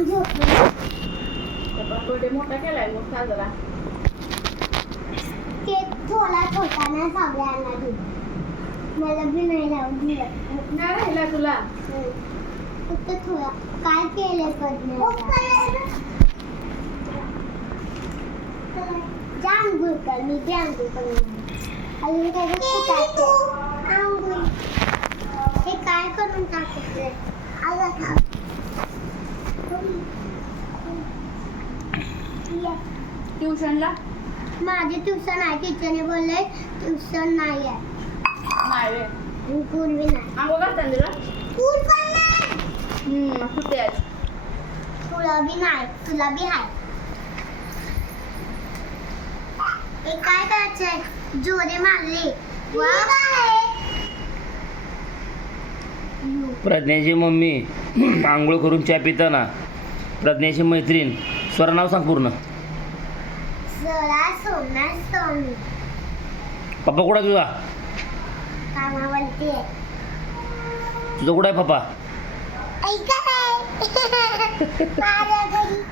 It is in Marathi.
जाम झोपली. बर्थडे मोठा केलाय मग साजरा. केक थोडा छोटा ना सगळ्यांना दिला. मला बी नाही लावून दिलं. नाही राहिला तुला. फक्त थोडा. काय केलंय पद्माला? जाम गुरकर मी बी आंघोळ करून अजून काय आंघोळ हे काय करून टाकते आता ट्युशनला माझे ट्युशन आहे. टीचरने बोलले ट्युशन नाही आहे. नाही रे. स्कूल बी नाही. आंघोळ घालताना तुला स्कूल पण नाही. सुट्टी आहे. तुला बी नाही. तुला बी आहे. हे काय करायचंय? जोरे मारले. प्रज्ञाची मम्मी आंघोळ करून चहा पिताना प्रज्ञाची मैत्रीण स्वरा नाव सांग पूर्ण. जरा सोना सोनी पप्पा कुठं आहे तुझा? कामावरती आहे. तुझा कुठं आहे पप्पा? ऐका नाही. माझ्या घरी